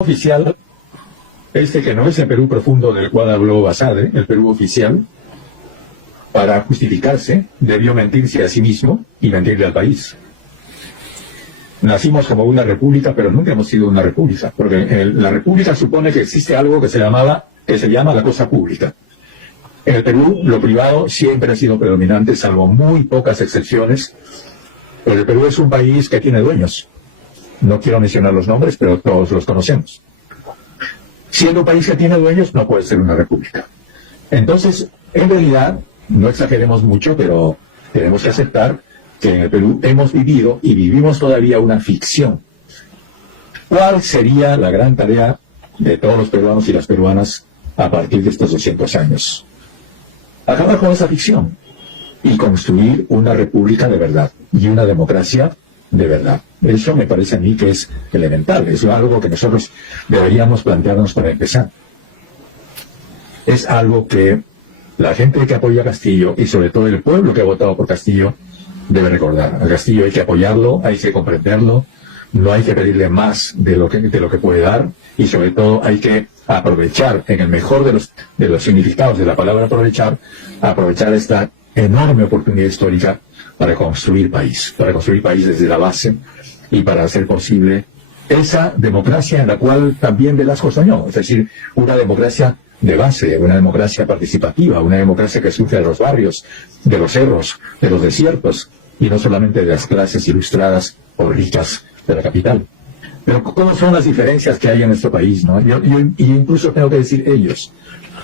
Oficial, que no es el Perú profundo del cual habló Basadre, el Perú oficial, para justificarse, debió mentirse a sí mismo y mentirle al país. Nacimos como una república, pero nunca hemos sido una república, porque la república supone que existe algo que se llama la cosa pública. En el Perú, lo privado siempre ha sido predominante, salvo muy pocas excepciones, pero el Perú es un país que tiene dueños. No quiero mencionar los nombres, pero todos los conocemos. Siendo un país que tiene dueños, no puede ser una república. Entonces, en realidad, no exageremos mucho, pero tenemos que aceptar que en el Perú hemos vivido y vivimos todavía una ficción. ¿Cuál sería la gran tarea de todos los peruanos y las peruanas a partir de estos 200 años? Acabar con esa ficción y construir una república de verdad y una democracia de verdad. Eso me parece a mí que es elemental, es algo que nosotros deberíamos plantearnos para empezar. Es algo que la gente que apoya a Castillo y sobre todo el pueblo que ha votado por Castillo debe recordar. A Castillo hay que apoyarlo, hay que comprenderlo, no hay que pedirle más de lo que puede dar y sobre todo hay que aprovechar, en el mejor de los significados de la palabra aprovechar esta enorme oportunidad histórica para construir país desde la base y para hacer posible esa democracia en la cual también Velasco soñó, es decir, una democracia de base, una democracia participativa, una democracia que surge de los barrios, de los cerros, de los desiertos, y no solamente de las clases ilustradas o ricas de la capital. Pero ¿cómo son las diferencias que hay en nuestro país, no? Yo incluso tengo que decir ellos.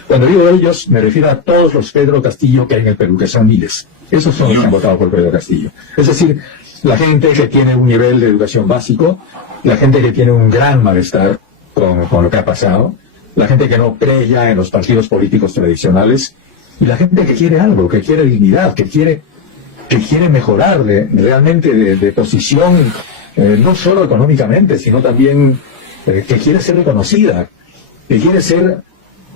Cuando digo ellos, me refiero a todos los Pedro Castillo que hay en el Perú, que son miles. Esos son los que han votado por Pedro Castillo. Es decir, la gente que tiene un nivel de educación básico, la gente que tiene un gran malestar con lo que ha pasado, la gente que no cree ya en los partidos políticos tradicionales, y la gente que quiere algo, que quiere dignidad, que quiere mejorar realmente de posición, no solo económicamente, sino también que quiere ser reconocida, que quiere ser,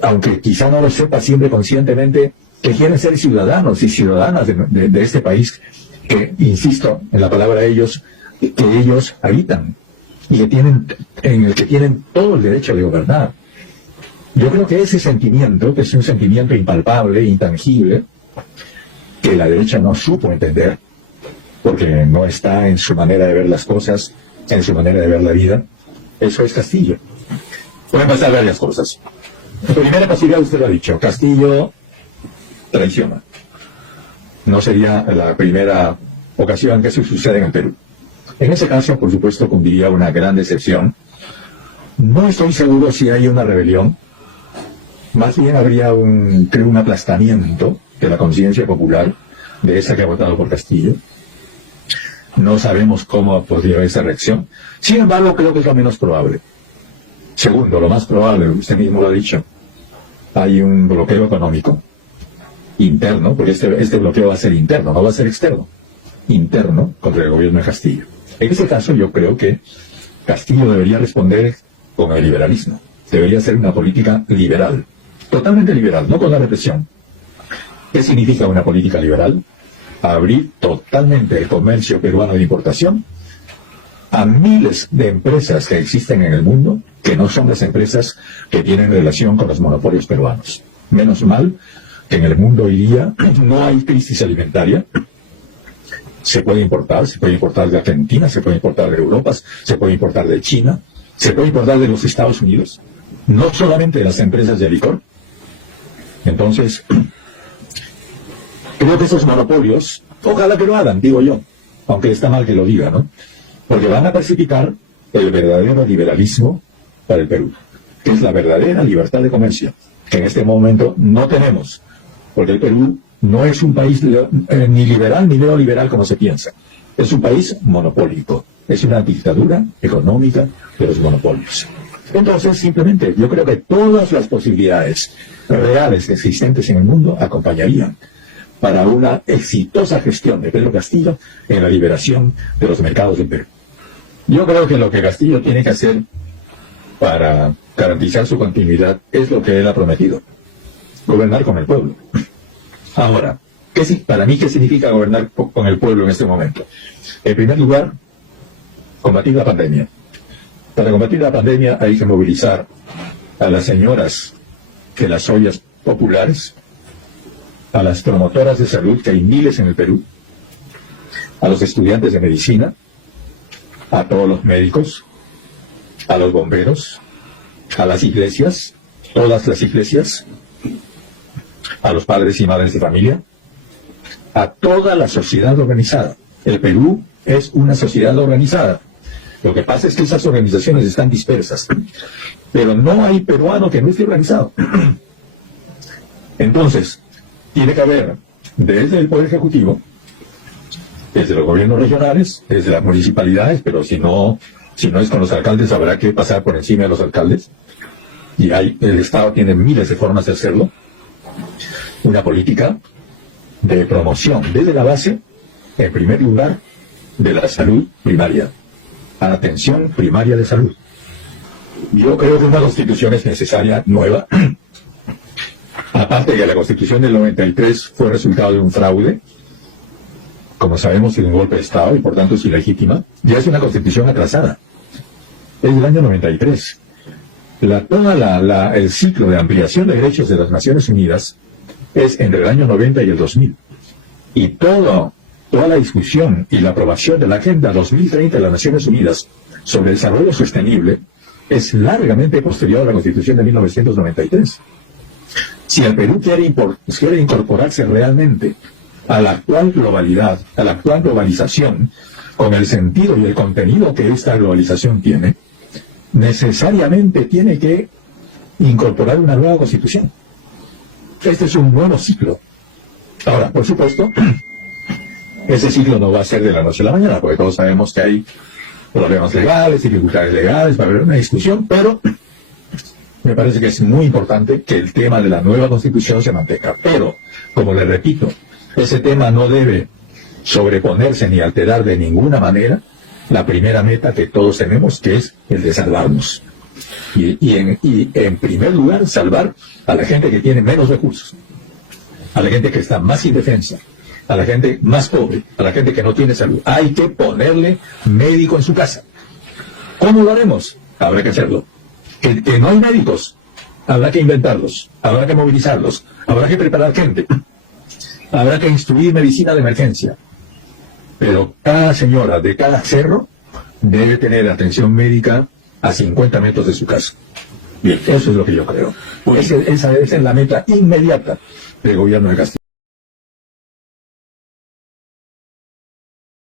aunque quizá no lo sepa siempre conscientemente, que quieren ser ciudadanos y ciudadanas de este país que, insisto en la palabra ellos, que ellos habitan y en el que tienen todo el derecho de gobernar. Yo creo que ese sentimiento, que es un sentimiento impalpable, intangible, que la derecha no supo entender, porque no está en su manera de ver las cosas, en su manera de ver la vida, eso es Castillo. Pueden pasar varias cosas. La primera posibilidad, usted lo ha dicho, Castillo traiciona. No sería la primera ocasión que eso sucede en el Perú. En ese caso, por supuesto, cundiría una gran decepción. No estoy seguro si hay una rebelión. Más bien habría un aplastamiento de la conciencia popular de esa que ha votado por Castillo. No sabemos cómo podría haber esa reacción. Sin embargo, creo que es lo menos probable. Segundo, lo más probable, usted mismo lo ha dicho, hay un bloqueo económico interno, porque este bloqueo va a ser interno, no va a ser externo, interno contra el gobierno de Castillo. En ese caso yo creo que Castillo debería responder con el liberalismo, debería ser una política liberal, totalmente liberal, no con la represión. ¿Qué significa una política liberal? Abrir totalmente el comercio peruano de importación a miles de empresas que existen en el mundo, que no son las empresas que tienen relación con los monopolios peruanos. Menos mal que en el mundo hoy día no hay crisis alimentaria. Se puede importar de Argentina, se puede importar de Europa, se puede importar de China, se puede importar de los Estados Unidos, no solamente de las empresas de licor. Entonces, creo que esos monopolios, ojalá que lo hagan, digo yo, aunque está mal que lo diga, ¿no? Porque van a pacificar el verdadero liberalismo para el Perú, que es la verdadera libertad de comercio, que en este momento no tenemos, porque el Perú no es un país ni liberal ni neoliberal como se piensa, es un país monopólico, es una dictadura económica de los monopolios. Entonces, simplemente, yo creo que todas las posibilidades reales existentes en el mundo acompañarían para una exitosa gestión de Pedro Castillo en la liberación de los mercados del Perú. Yo creo que lo que Castillo tiene que hacer para garantizar su continuidad es lo que él ha prometido: gobernar con el pueblo. Ahora, para mí, ¿qué significa gobernar con el pueblo en este momento? En primer lugar, combatir la pandemia. Para combatir la pandemia hay que movilizar a las señoras de las ollas populares, a las promotoras de salud, que hay miles en el Perú, a los estudiantes de medicina, a todos los médicos, a los bomberos, a las iglesias, todas las iglesias, a los padres y madres de familia, a toda la sociedad organizada. El Perú es una sociedad organizada. Lo que pasa es que esas organizaciones están dispersas, pero no hay peruano que no esté organizado. Entonces, tiene que haber desde el Poder Ejecutivo, desde los gobiernos regionales, desde las municipalidades, pero si no es con los alcaldes, habrá que pasar por encima de los alcaldes, y el Estado tiene miles de formas de hacerlo, una política de promoción desde la base, en primer lugar, de la salud primaria, atención primaria de salud. Yo creo que una constitución es necesaria, nueva, aparte de que la constitución del 93 fue resultado de un fraude, como sabemos, de un golpe de Estado, y por tanto es ilegítima. Ya es una constitución atrasada, es del año 93. El ciclo de ampliación de derechos de las Naciones Unidas es entre el año 90 y el 2000. Y toda la discusión y la aprobación de la Agenda 2030 de las Naciones Unidas sobre desarrollo sostenible es largamente posterior a la Constitución de 1993. Si el Perú quiere incorporarse realmente a la actual globalidad, a la actual globalización, con el sentido y el contenido que esta globalización tiene, necesariamente tiene que incorporar una nueva Constitución. Este es un nuevo ciclo. Ahora, por supuesto, ese ciclo no va a ser de la noche a la mañana, porque todos sabemos que hay problemas legales, dificultades legales, va a haber una discusión, pero me parece que es muy importante que el tema de la nueva Constitución se mantenga. Pero, como le repito, ese tema no debe sobreponerse ni alterar de ninguna manera la primera meta que todos tenemos, que es el de salvarnos. Y en primer lugar, salvar a la gente que tiene menos recursos, a la gente que está más indefensa, a la gente más pobre, a la gente que no tiene salud. Hay que ponerle médico en su casa. ¿Cómo lo haremos? Habrá que hacerlo. Que no hay médicos, habrá que inventarlos, habrá que movilizarlos, habrá que preparar gente, habrá que instruir medicina de emergencia. Pero cada señora de cada cerro debe tener atención médica a 50 metros de su casa. Bien, eso es lo que yo creo. Esa es la meta inmediata del gobierno de Castillo.